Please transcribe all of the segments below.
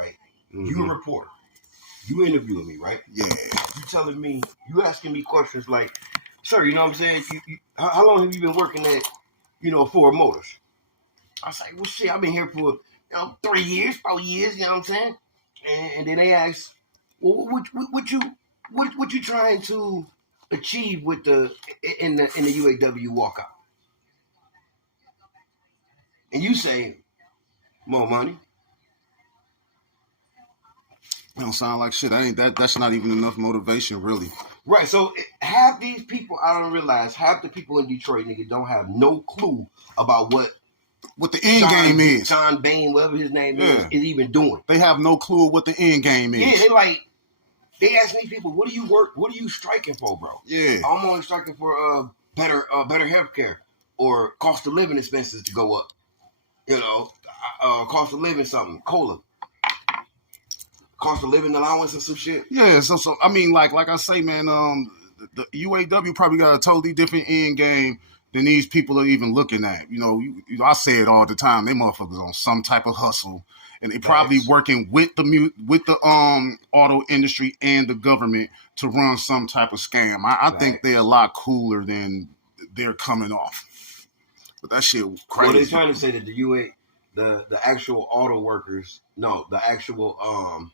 right? Mm-hmm. You a reporter. You interviewing me, right? Yeah. You telling me, you asking me questions like, sir, you know what I'm saying? How long have you been working at, Ford Motors? I was like, well, shit, I've been here for, 3 years, 4 years, you know what I'm saying? And then they ask, well, what you trying to achieve with in the UAW walkout? And you say, more money. It don't sound like shit. That's not even enough motivation, really. Right. So half these people, I don't realize, half the people in Detroit, nigga, don't have no clue about what the end game is. Sean Bain, whatever his name is even doing. They have no clue what the end game is. Yeah, they ask these people, what are you striking for, bro? Yeah. I'm only striking for better health care or cost of living expenses to go up. Cost of living something, COLA. Cost of living allowance or some shit. Yeah, so I mean, like I say, man, the UAW probably got a totally different end game than these people are even looking at. I say it all the time. They motherfuckers on some type of hustle, and they probably working with the auto industry and the government to run some type of scam. I think they're a lot cooler than they're coming off. But that shit was crazy. Well, they're trying to say that the actual auto workers, no, the actual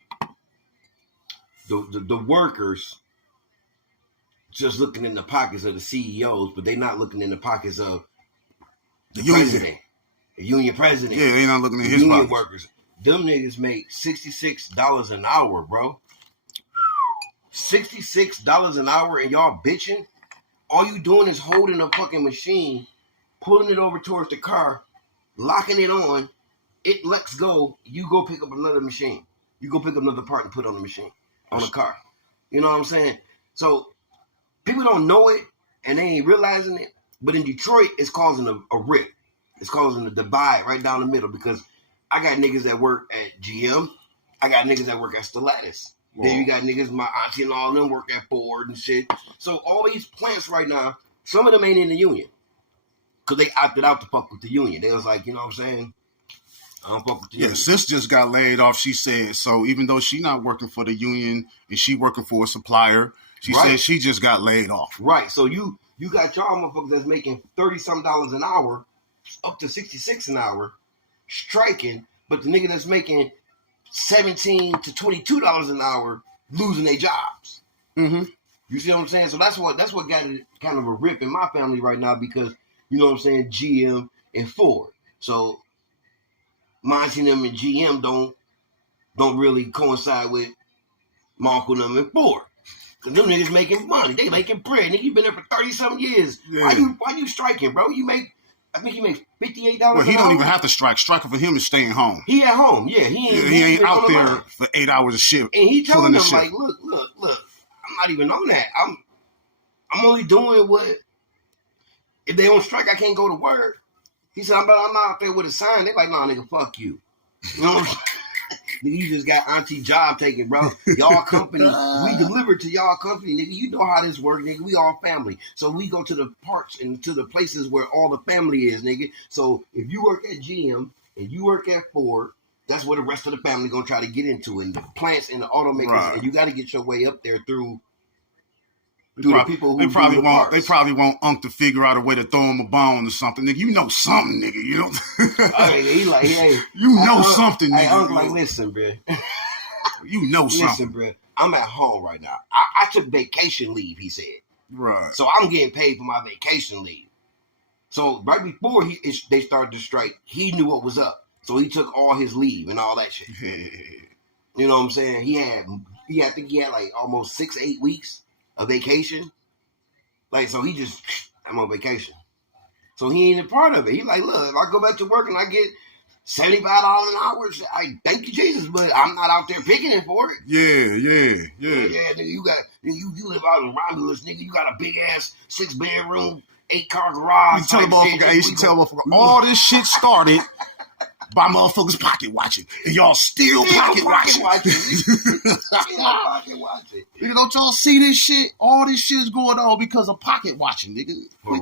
the workers just looking in the pockets of the CEOs, but they're not looking in the pockets of the president, the union president. Yeah, they're not looking in his union pockets. Workers. Them niggas make $66 an hour, bro. $66 an hour, and y'all bitching. All you doing is holding a fucking machine, pulling it over towards the car, locking it on. It lets go. You go pick up another machine. You go pick up another part and put on the machine, on the car. You know what I'm saying? So people don't know it and they ain't realizing it. But in Detroit, it's causing a rip. It's causing a divide right down the middle because I got niggas that work at GM. I got niggas that work at Stellantis. Whoa. Then you got niggas, my auntie and all of them work at Ford and shit. So all these plants right now, some of them ain't in the union. Because they opted out to fuck with the union. They was like, you know what I'm saying? I don't fuck with the union. Yeah, sis just got laid off, she said. So even though she not working for the union and she working for a supplier, she said she just got laid off. Right. So you got y'all motherfuckers that's making $30-something an hour, up to $66 an hour, striking, but the nigga that's making $17 to $22 an hour losing their jobs. Mm-hmm. You see what I'm saying? So that's what got it kind of a rip in my family right now because, you know what I'm saying, GM and Ford. So my auntie them and GM don't really coincide with my uncle them and Ford. Cause them niggas making money. They making bread. Nigga, you been there for 30-something years. Yeah. Why you striking, bro? I think he makes $58 Well, he don't even have to strike. Striking for him is staying home. He at home, yeah. He ain't out there for 8 hours a shift. And he telling them like, look, I'm not even on that. I'm only doing what if they don't strike, I can't go to work. He said, I'm not out there with a sign. They like, nah, nigga, fuck you. You know what I'm saying? Nigga, you just got auntie job taken, bro. Y'all company, we delivered to y'all company, nigga. You know how this works, nigga. We all family. So we go to the parks and to the places where all the family is, nigga. So if you work at GM and you work at Ford, that's where the rest of the family gonna try to get into. And the plants and the automakers, right. And you got to get your way up there through the people who they probably want Unc to figure out a way to throw him a bone or something, nigga. You know something, nigga. You know. He like, hey, you know something, nigga. Hey, Unc, like, listen, bro. You know something. Listen, bro. I'm at home right now. I took vacation leave. He said. Right. So I'm getting paid for my vacation leave. So right before they started to strike, he knew what was up. So he took all his leave and all that shit. You know what I'm saying? I think he had like almost 6-8 weeks of vacation. Like, so I'm on vacation. So he ain't a part of it. He like, look, if I go back to work and I get $75 an hour, I thank you, Jesus, but I'm not out there picking it for it. Yeah. Yeah, nigga, you live out in Romulus, nigga. You got a big ass 6-bedroom, 8-car garage. You tell motherfucker, all this shit started by motherfuckers pocket watching, and y'all still pocket watching. Pocket watching. Nigga, don't y'all see this shit? All this shit is going on because of pocket watching, nigga. For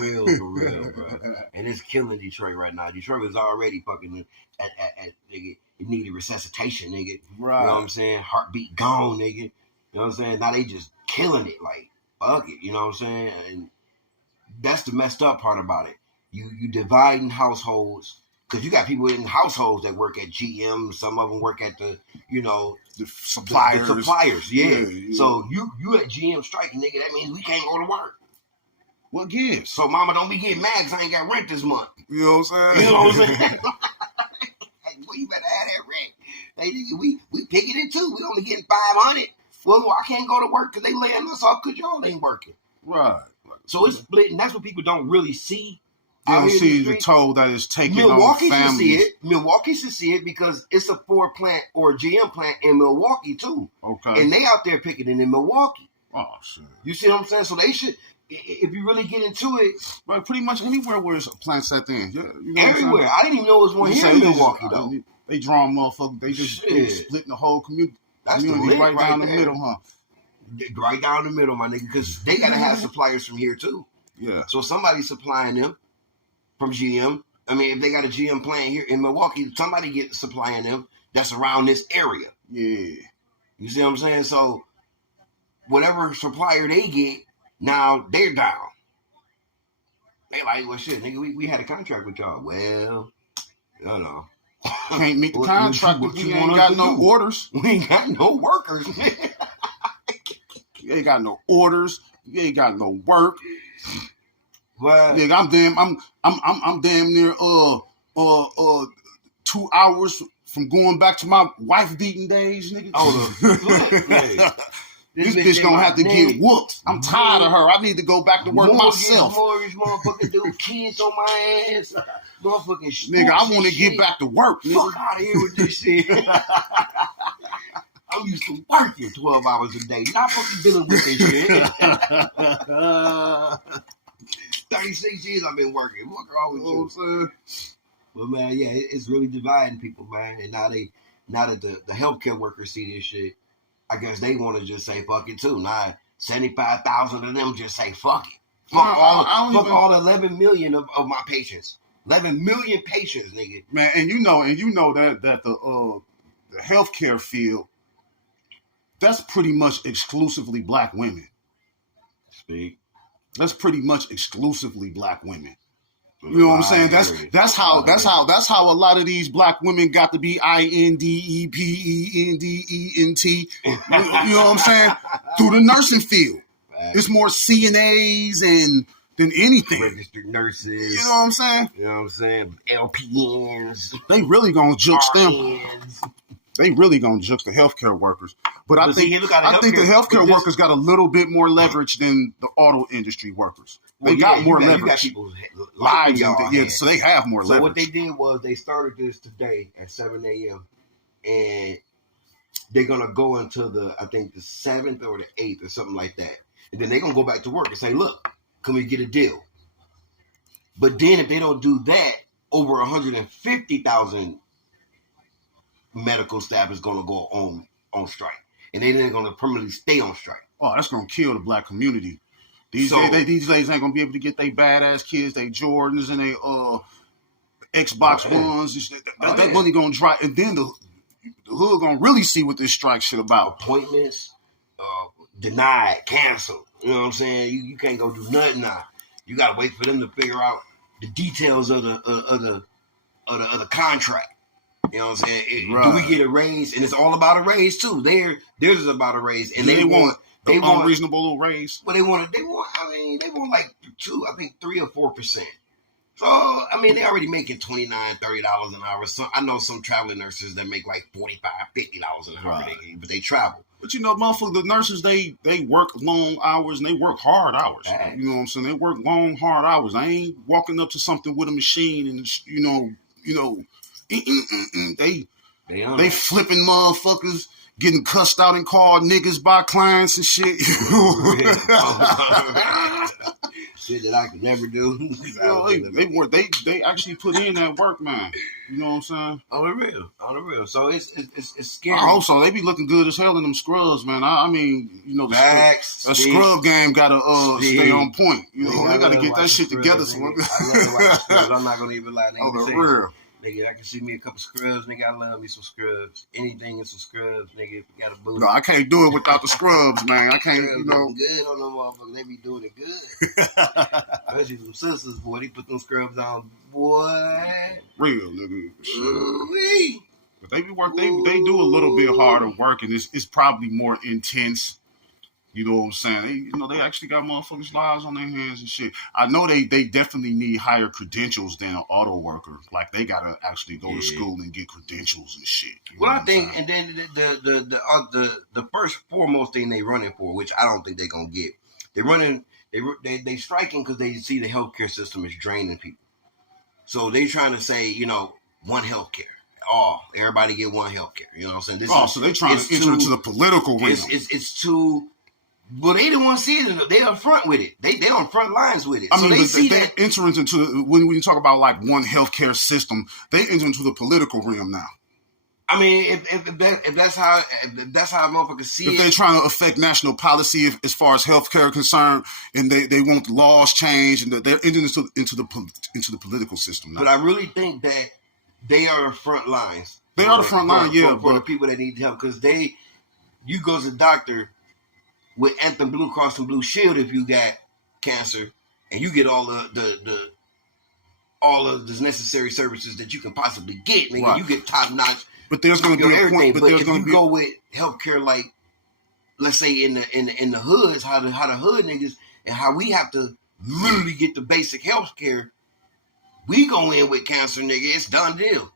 real, bro. And it's killing Detroit right now. Detroit was already fucking at nigga. It needed resuscitation, nigga. Right. You know what I'm saying? Heartbeat gone, nigga. You know what I'm saying? Now they just killing it, like, fuck it. You know what I'm saying? And that's the messed up part about it. You dividing households, because you got people in households that work at GM. Some of them work at the suppliers. The suppliers, yeah. So you at GM striking, nigga. That means we can't go to work. What gives? So mama, don't be getting mad because I ain't got rent this month. You know what I'm saying? You know what I'm saying? Hey, well, you better have that rent. Hey, we picking it too. We only getting 500. Well, I can't go to work because they laying us off because y'all ain't working. Right. So it's split, and that's what people don't really see. They don't see the toll that it's taking Milwaukee on families. should see it. Milwaukee should see it because it's a Ford plant or a GM plant in Milwaukee too. Okay. And they out there picketing in Milwaukee. Oh shit. You see what I'm saying? So they should, if you really get into it, right, pretty much anywhere where it's a plant set in. Yeah, you know everywhere. I didn't even know it was one here in Milwaukee though. They draw motherfuckers. They just splitting the whole community. That's the link right down there. the middle, huh? Right down the middle, my nigga, because they gotta have suppliers from here too. Yeah. So somebody's supplying them from GM. I mean, if they got a GM plant here in Milwaukee, somebody get supplying them that's around this area. Yeah. You see what I'm saying? So whatever supplier they get, now they're down. They like, well, shit, nigga, we had a contract with y'all. Well, I don't know. Can't meet the contract what if you ain't got no orders. We ain't got no workers. You ain't got no orders. You ain't got no work. Well, nigga, I'm damn near 2 hours from going back to my wife beating days, nigga. This bitch gonna have to get whooped. I'm tired of her. I need to go back to work myself. Mortgage, motherfucking dude, kids on my ass. Motherfucking nigga, I want to get back to work. Nigga. Fuck out of here with this shit. I'm used to working 12 hours a day, not fucking dealing with this shit. 36 years I've been working. What's wrong with you? But man, yeah, it's really dividing people, man. And now that the healthcare workers see this shit, I guess they want to just say fuck it too. Now 75,000 of them just say fuck it. Fuck all 11 million of my patients. 11 million patients, nigga. Man, and you know that the healthcare field, that's pretty much exclusively black women. Speak. That's pretty much exclusively black women. You know what I'm saying? That's how a lot of these black women got to be INDEPENDENT. You know what I'm saying? Through the nursing field. Right. It's more CNAs than anything. Registered nurses. You know what I'm saying? You know what I'm saying? LPNs. They really gonna juke them. They really gonna juke the healthcare workers. But I think the healthcare workers got a little bit more leverage than the auto industry workers. They got more leverage. You got people's lives, so they have more leverage. So what they did was they started this today at 7 a.m. and they're gonna go until the 7th or the 8th or something like that, and then they're gonna go back to work and say, "Look, can we get a deal?" But then if they don't do that, over 150,000 medical staff is gonna go on strike, and they're gonna permanently stay on strike. Oh, that's gonna kill the black community. These days ain't gonna be able to get they badass kids, they Jordans and they Xbox Ones. That money gonna dry, and then the hood gonna really see what this strike shit about. Appointments denied, canceled. You know what I'm saying? You can't go do nothing now. You gotta wait for them to figure out the details of the contract. You know what I'm saying? Right. Do we get a raise? And it's all about a raise too. Theirs is about a raise, and they want unreasonable raise. Well, they want like 3 or 4%. So I mean, they already making $29, $30 an hour. So I know some traveling nurses that make like $45, $50 an hour, right. But they travel. But you know, motherfucker, the nurses they work long hours and they work hard hours. Right. You know what I'm saying? They work long, hard hours. I ain't walking up to something with a machine and they flipping motherfuckers getting cussed out and called niggas by clients and shit. Shit that I could never do. They actually put in that work, man. You know what I'm saying? On the real. So it's scary. I hope so. They be looking good as hell in them scrubs, man. I mean, you know, a scrub game gotta stay on point. You know, they gotta get that shit together. So I love to watch scrubs. I'm not gonna even lie, nigga. Oh, real. Nigga, I can see me a couple scrubs, nigga. I love me some scrubs. Anything in some scrubs, nigga. If you got a booty. No, I can't do it without the scrubs, man. I can't, you know. Good on them motherfuckers. They be doing it good. Especially some sisters, boy. They put them scrubs on, boy. Real, nigga. Ooh-wee. But they be work. They do a little bit harder work, and it's probably more intense. You know what I'm saying? They actually got motherfuckers' lives on their hands and shit. I know they definitely need higher credentials than an auto worker. Like they gotta actually go to school and get credentials and shit. Well, I think, and then the first foremost thing they running for, which I don't think they're gonna get, they striking because they see the healthcare system is draining people. So they trying to say, you know, one healthcare. Everybody get one healthcare. You know what I'm saying? So they trying to enter into the political realm. It's too. Well, they the ones seeing it. They up front with it. They on front lines with it. I mean, they enter into when you talk about like one healthcare system, they enter into the political realm now. I mean, if that's how motherfuckers see it. If they're trying to affect national policy as far as healthcare is concerned, and they want the laws changed, and they're entering into the political system now. But I really think that they are the front lines. They are the front line, for the people that need help, because you go to the doctor with Anthem Blue Cross and Blue Shield if you got cancer, and you get all of the necessary services that you can possibly get, nigga. Right. You get top notch. But there's going to be a point. But if you go with healthcare, like let's say in the hoods, how the hood niggas and how we have to literally get the basic healthcare, we go in with cancer, nigga. It's done deal.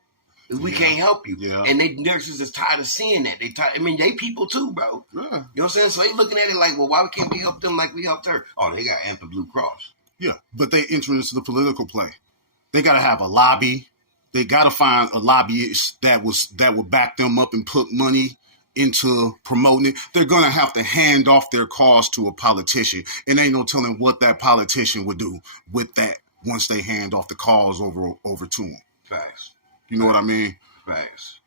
We can't help you. Yeah. And they nurses is tired of seeing that. They people too, bro. Yeah. You know what I'm saying? So they looking at it like, well, why can't we help them like we helped her? Oh, they got Anthem Blue Cross. Yeah, but they enter into the political play. They got to have a lobby. They got to find a lobbyist that will back them up and put money into promoting it. They're going to have to hand off their cause to a politician. And ain't no telling what that politician would do with that once they hand off the cause over to them. Facts. You know what I mean? Facts.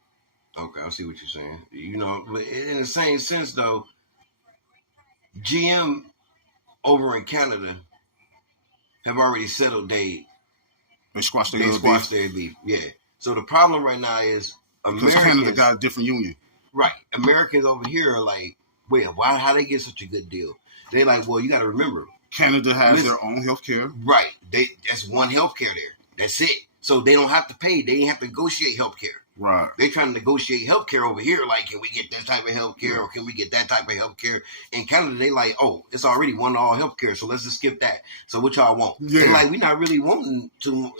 Okay, I see what you're saying. You know, in the same sense, though, GM over in Canada have already settled they squashed their beef. Yeah. So the problem right now is Americans. Because Canada got a different union. Right. Americans over here are like, well, how they get such a good deal? They're like, well, you got to remember. Canada has their own health care. Right. That's one health care there. That's it. So they don't have to pay. They ain't have to negotiate health care. Right. They trying to negotiate health care over here. Like, can we get this type of health care or can we get that type of health care? In Canada, they like, oh, it's already one all health care, so let's just skip that. So what y'all want? Yeah. They're like, we're not really wanting to.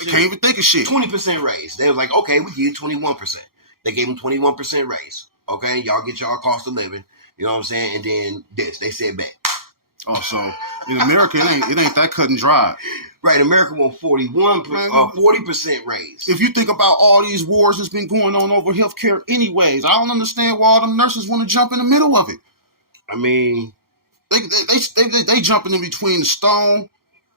They can't even think of shit. 20% raise. They was like, okay, we give you 21%. They gave them 21% raise. Okay, y'all get y'all cost of living. You know what I'm saying? And then they said back. Oh, so in America, it ain't that cut and dry. Right, America want 40% raise. If you think about all these wars that's been going on over healthcare anyways, I don't understand why all them nurses want to jump in the middle of it. I mean, they jumping in between the stone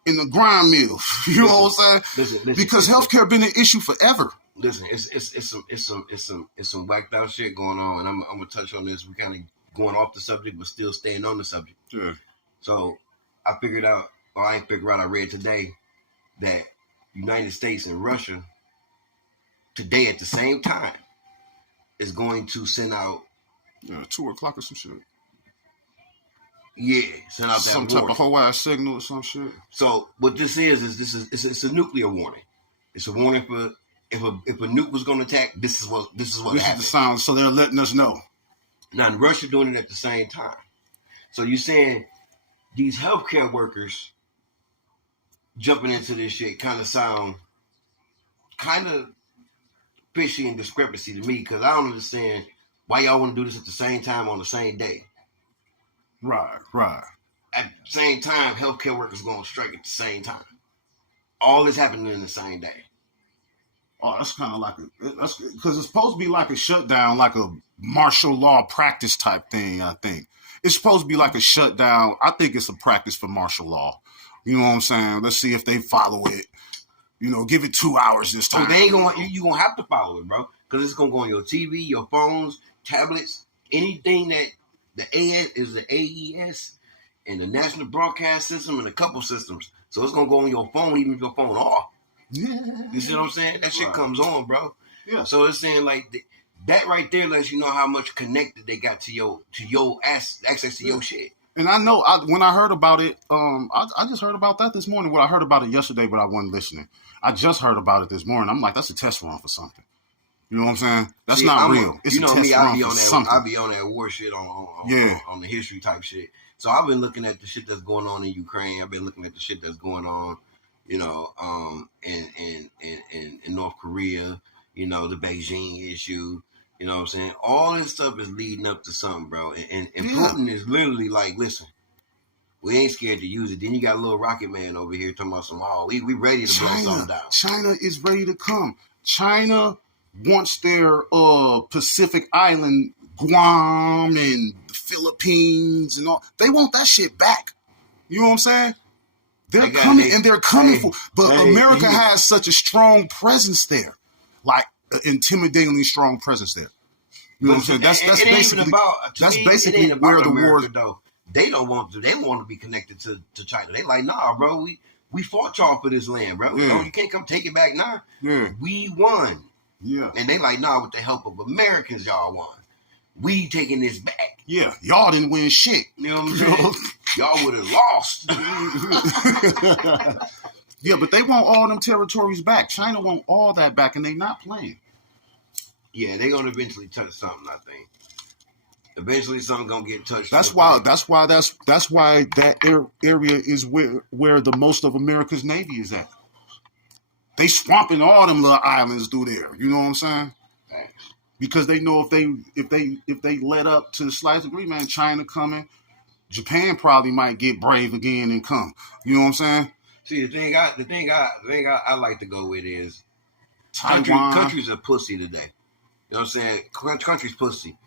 and the grind mill. You know what I'm saying? Listen, because healthcare been an issue forever. Listen, it's some whacked out shit going on, and I'm gonna touch on this. We're kind of going off the subject, but still staying on the subject. Yeah. So I read today that United States and Russia today at the same time is going to send out 2:00 or some shit. Yeah, send out that some warning. type of whole ass signal or some shit. So what this is it's a nuclear warning. It's a warning for if a nuke was going to attack. This is what this happened. Is the sound, so they're letting us know. Now Russia doing it at the same time. So you're saying these healthcare workers jumping into this shit kind of sound kind of fishy and discrepancy to me because I don't understand why y'all want to do this at the same time on the same day. Right. At the same time, healthcare workers going to strike at the same time. All this happening in the same day. Oh, that's kind of like that's because it's supposed to be like a shutdown, like a martial law practice type thing, I think. It's supposed to be like a shutdown. I think it's a practice for martial law. You know what I'm saying? Let's see if they follow it. You know, give it 2 hours this time. So they ain't gonna, you gonna have to follow it, bro. Because it's gonna go on your TV, your phones, tablets, anything that the AS is the AES and the National Broadcast System and a couple systems. So it's gonna go on your phone, even if your phone off. Yeah. You see what I'm saying? That shit comes on, bro. Yeah. So it's saying like that right there lets you know how much connected they got to your access to your shit. And I know when I heard about it, I just heard about that this morning. Well, I heard about it yesterday, but I wasn't listening. I just heard about it this morning. I'm like, that's a test run for something. You know what I'm saying? That's not real. It's a test run for something. I'll be on that war shit on the history type shit. So I've been looking at the shit that's going on in Ukraine. I've been looking at the shit that's going on, you know, in North Korea, you know, the Beijing issue. You know what I'm saying? All this stuff is leading up to something, bro. And Putin is literally like, listen, we ain't scared to use it. Then you got a little rocket man over here talking about we ready to blow something down. China is ready to come. China wants their Pacific Island, Guam and the Philippines and all. They want that shit back. You know what I'm saying? They're coming for. But America has such a strong presence there. Like, an intimidatingly strong presence there. You know what I'm saying? That's basically where the war. Though. They don't want to. They want to be connected to China. They like, nah, bro. We fought y'all for this land, bro. You can't come take it back now. Yeah. We won. Yeah. And they like, nah, with the help of Americans, y'all won. We taking this back. Yeah. Y'all didn't win shit. You know what I'm saying? Y'all would have lost. Yeah, but they want all them territories back. China want all that back, and they not playing. Yeah, they're gonna eventually touch something. I think. Eventually, something gonna get touched. That's why that area is where the most of America's Navy is at. They swamping all them little islands through there. You know what I'm saying? Thanks. Because they know if they let up to the slightest degree, man, China coming, Japan probably might get brave again and come. You know what I'm saying? See, the thing I like to go with is Taiwan. Countries are pussy today. You know what I'm saying? Countries pussy.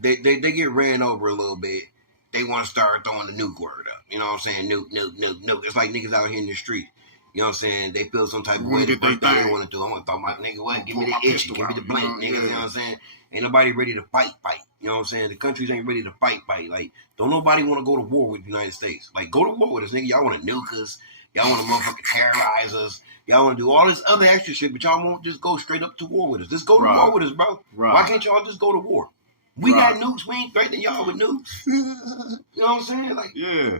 They get ran over a little bit. They want to start throwing the nuke word up. You know what I'm saying? Nuke. It's like niggas out here in the street. You know what I'm saying? They feel some type of way. They want to do. I'm going to throw my nigga what? Give me the itchy. Give me the blank, niggas. You know what I'm saying? Ain't nobody ready to fight. You know what I'm saying? The countries ain't ready to fight. Like, don't nobody want to go to war with the United States. Like, go to war with us, nigga. Y'all want to nuke us. Y'all want to motherfucking terrorize us. Y'all want to do all this other extra shit, but y'all won't just go straight up to war with us. Just go to war with us, bro. Right. Why can't y'all just go to war? We got nukes. We ain't threatening y'all with nukes. You know what I'm saying? Like,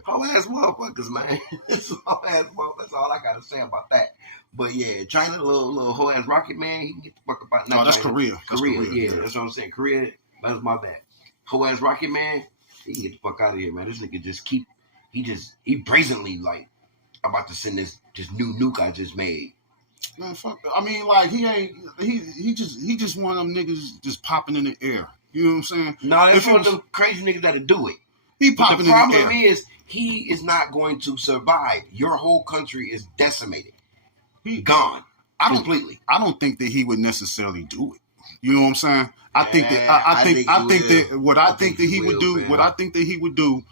whole ass motherfuckers, man. That's all I got to say about that. But yeah, China, little whole ass rocket man, he can get the fuck about. No, that's Korea. Korea, that's what I'm saying. Korea, that's my bad. Whole ass rocket man, he can get the fuck out of here, man. This nigga just he brazenly like, I'm about to send this new nuke I just made. Man, fuck. I mean, like he just one of them niggas just popping in the air. You know what I'm saying? No, that's one of them crazy niggas that'll do it. He popping in the air. The problem is he is not going to survive. Your whole country is decimated. He gone completely. I don't think that he would necessarily do it. You know what I'm saying? I think that what I think that he would do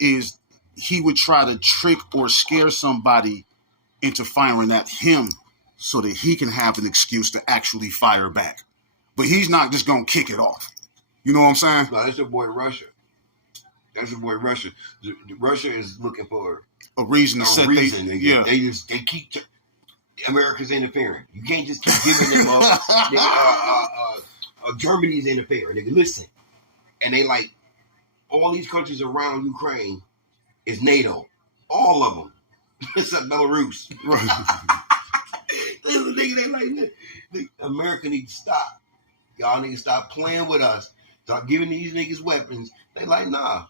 is he would try to trick or scare somebody into firing at him so that he can have an excuse to actually fire back. But he's not just going to kick it off. You know what I'm saying? No, that's your boy Russia. Russia is looking for a reason to set They keep America's interfering. You can't just keep giving them Germany's interfering. Nigga, listen. And they like all these countries around Ukraine is NATO. All of them. Except Belarus. They like, America needs to stop. Y'all need to stop playing with us. Stop giving these niggas weapons. They like, nah.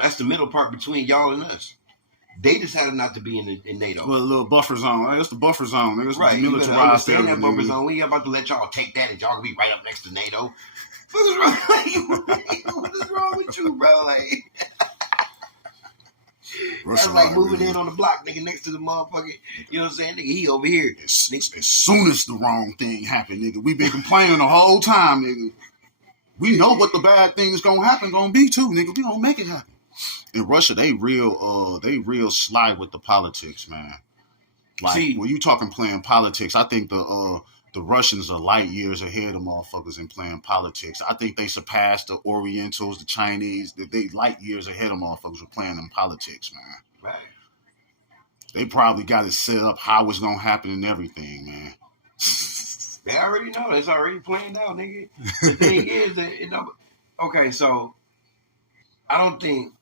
That's the middle part between y'all and us. They decided not to be in NATO. Well, a little buffer zone. That's the buffer zone. That's right. The militarized area. That buffer zone. We about to let y'all take that and y'all can be right up next to NATO. What is wrong with you, bro? Like, that's like moving in on the block, nigga, next to the motherfucker. You know what I'm saying? Nigga, he over here. As soon as the wrong thing happened, nigga, we been complaining the whole time, nigga. We know what the bad thing is gonna happen, gonna be too, nigga. We gonna make it happen. In Russia, they real sly with the politics, man. Like, see, when you talking playing politics, I think the Russians are light years ahead of motherfuckers in playing politics. I think they surpassed the Orientals, the Chinese. They light years ahead of motherfuckers with playing in politics, man. Right. They probably got it set up how it's gonna happen and everything, man. They already know. It's already planned out, nigga. The thing is that okay, so I don't think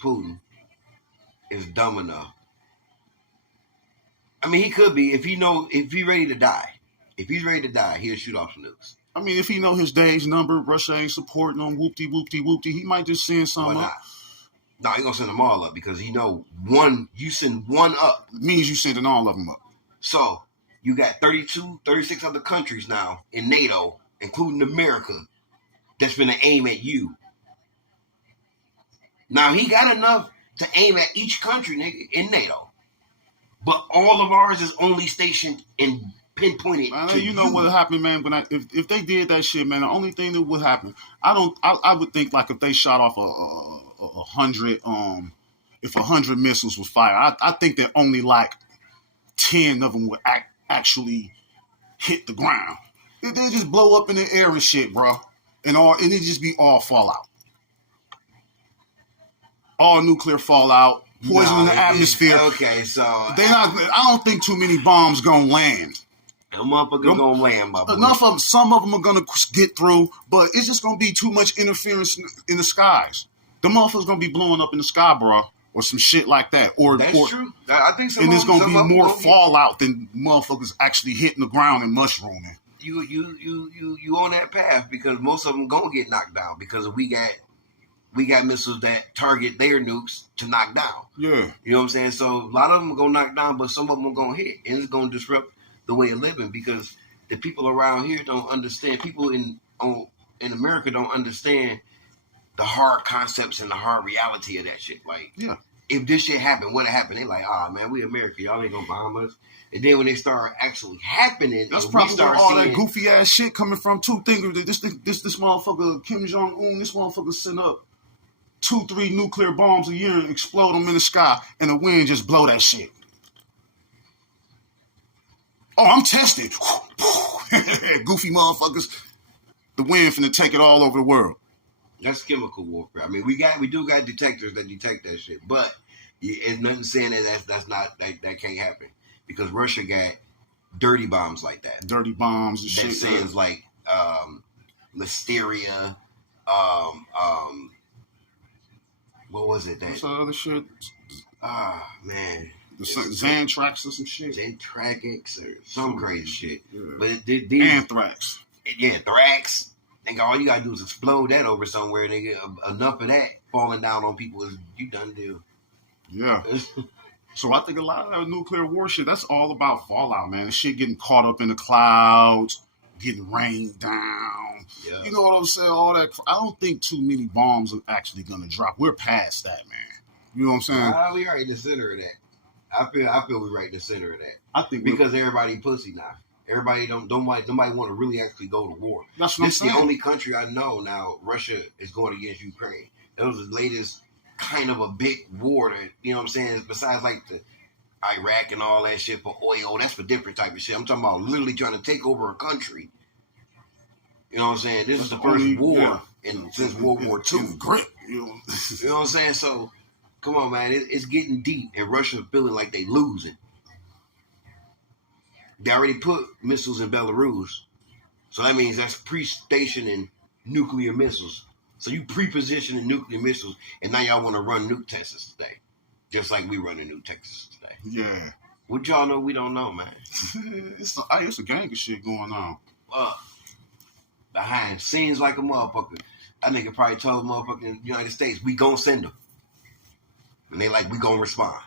Putin is dumb enough. I mean, he could be if he's ready to die. If he's ready to die, he'll shoot off some nukes. I mean, if he know his day's number, Russia ain't supporting him, whoopty, he might just send some up. No, he gonna send them all up because you send one up. It means you sending all of them up. So you got 36 other countries now in NATO, including America, that's gonna aim at you. Now he got enough to aim at each country, nigga, in NATO. But all of ours is only stationed and pinpointed. Man, you know what happened, man? When if they did that shit, man, the only thing that would happen, I would think like if they shot off 100, if 100 missiles was fired, I think that only like 10 of them would actually hit the ground. They just blow up in the air and shit, bro, and it just be all fallout, all nuclear fallout. Poison in the atmosphere. Okay, so I don't think too many bombs gonna land. A motherfucker gonna land, my boy. Enough of them. Some of them are gonna get through, but it's just gonna be too much interference in the skies. The motherfuckers gonna be blowing up in the sky, bro, or some shit like that. That's true. I think some. And there's gonna be more fallout than motherfuckers actually hitting the ground and mushrooming. You on that path because most of them gonna get knocked down because we got missiles that target their nukes to knock down. Yeah. You know what I'm saying? So a lot of them are going to knock down, but some of them are going to hit. And it's going to disrupt the way of living because the people around here don't understand. People in America don't understand the hard concepts and the hard reality of that shit. Like, if this shit happened, what'd happen? They like, man, we America. Y'all ain't going to bomb us. And then when they start actually happening, that's probably where all that goofy ass shit coming from too. Think this motherfucker, Kim Jong-un, this motherfucker sent up 2-3 nuclear bombs a year and explode them in the sky, and the wind just blow that shit. Oh, I'm tested. Goofy motherfuckers. The wind finna take it all over the world. That's chemical warfare. I mean, we do got detectors that detect that shit, but it's nothing saying that can't happen because Russia got dirty bombs like that. Dirty bombs and shit. That sounds like listeria. What was it? What's that other shit? Man. Xantrax or some shit. Xantrax or some crazy shit. Yeah. But anthrax. Yeah, thrax. Nigga, all you gotta do is explode that over somewhere, nigga. Enough of that falling down on people is you done deal. Yeah. So I think a lot of that nuclear war shit, that's all about fallout, man. Shit getting caught up in the clouds, getting rained down. Yeah. You know what I'm saying? All that. I don't think too many bombs are actually gonna drop. We're past that, man. You know what I'm saying? We right in the center of that. I feel we right in the center of that. I think because everybody pussy now. Everybody nobody want to really actually go to war. That's what I'm saying. This is the only country I know now. Russia is going against Ukraine. That was the latest kind of a big war that, you know what I'm saying? Besides like the Iraq and all that shit for oil, that's for different type of shit. I'm talking about literally trying to take over a country. You know what I'm saying? This is the first war since World War II. Great. You know what I'm saying? So, come on, man. It's getting deep, and Russia feeling like they losing. They already put missiles in Belarus. So that means that's pre-stationing nuclear missiles. So you pre-positioning nuclear missiles, and now y'all want to run nuke tests today. Just like we running nuke tests today. Yeah. What y'all know we don't know, man? It's a gang of shit going on. Behind scenes like a motherfucker. That nigga probably told motherfucking United States, we gonna send them. And they like, we gonna respond.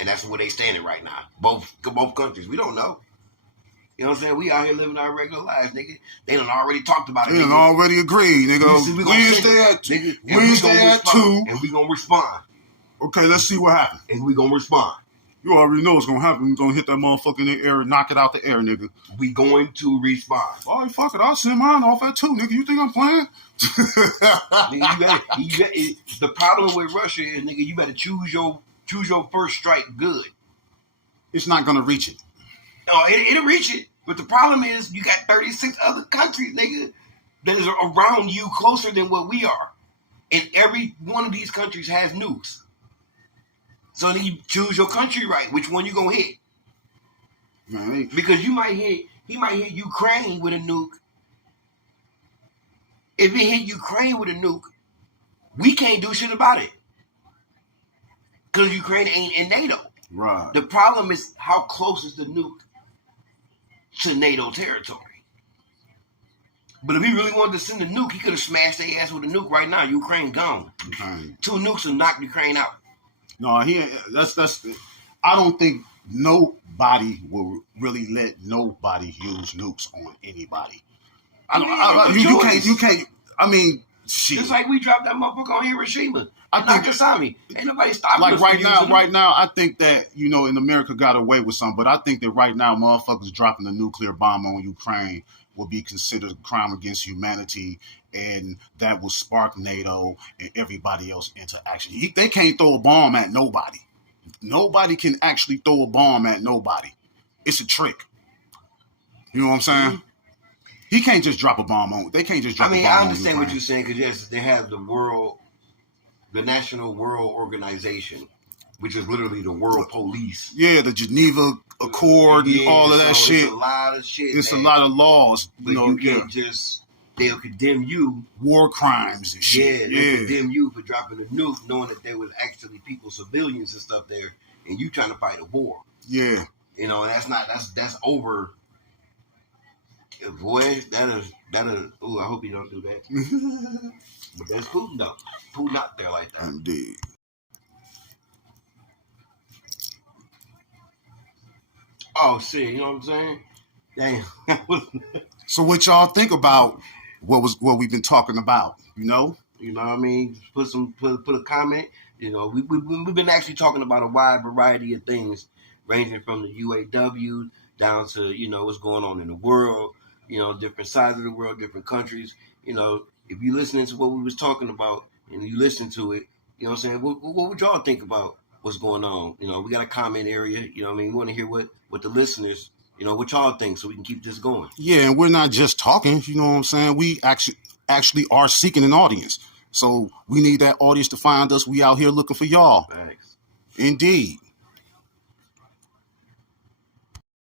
And that's where they standing right now. Both countries. We don't know. You know what I'm saying? We out here living our regular lives, nigga. They done already talked about it. They done already agreed, nigga. Wednesday at 2. And we gonna respond. Okay, let's see what happens. And we gonna respond. You already know what's gonna happen. We're gonna hit that motherfucker in the air and knock it out the air, nigga. We going to respond. All right, fuck it. I'll send mine off at 2, nigga. You think I'm playing? Nigga, the problem with Russia is, nigga, you better choose your first strike good. It's not gonna reach it. Oh, it'll reach it. But the problem is you got 36 other countries, nigga, that is around you closer than what we are. And every one of these countries has nukes. So then you choose your country right. Which one you gonna hit? Man, because he might hit Ukraine with a nuke. If it hit Ukraine with a nuke, we can't do shit about it. Because Ukraine ain't in NATO. Right. The problem is how close is the nuke to NATO territory. But if he really wanted to send a nuke, he could have smashed their ass with a nuke right now. Ukraine gone. Okay. 2 nukes will knock Ukraine out. No, that's. I don't think nobody will really let nobody use nukes on anybody. You can't. I mean, shit. Just like we dropped that motherfucker on Hiroshima. Nagasaki. Ain't nobody stopping us. Like right now, I think that, in America got away with something, but I think that right now, motherfuckers dropping a nuclear bomb on Ukraine will be considered a crime against humanity, and that will spark NATO and everybody else into action. They can't throw a bomb at nobody. Nobody can actually throw a bomb at nobody. It's a trick. You know what I'm saying? Mm-hmm. He can't just drop a bomb on. They can't just drop a bomb on. I understand what you're saying, because yes, they have the National World Organization, which is literally the world police. Yeah, the Geneva Accord and all of that shit. It's a lot of shit. It's a lot of laws. But you can't just, they'll condemn you. War crimes and shit. Yeah, they'll condemn you for dropping a nuke, knowing that there was actually people, civilians and stuff there, and you trying to fight a war. Yeah. That's over. Boy, ooh, I hope you don't do that. But that's Putin, though. Putin not there like that. Indeed. Oh, shit, you know what I'm saying? Damn. So what y'all think about what we've been talking about, You know what I mean? Put a comment. We've been actually talking about a wide variety of things, ranging from the UAW down to, what's going on in the world, different sides of the world, different countries. If you're listening to what we was talking about and you listen to it, you know what I'm saying? What would y'all think about what's going on? We got a comment area, we want to hear what the listeners, what y'all think, so we can keep this going. Yeah, and we're not just talking, you know what I'm saying? We actually are seeking an audience. So we need that audience to find us. We out here looking for y'all. Thanks. Indeed.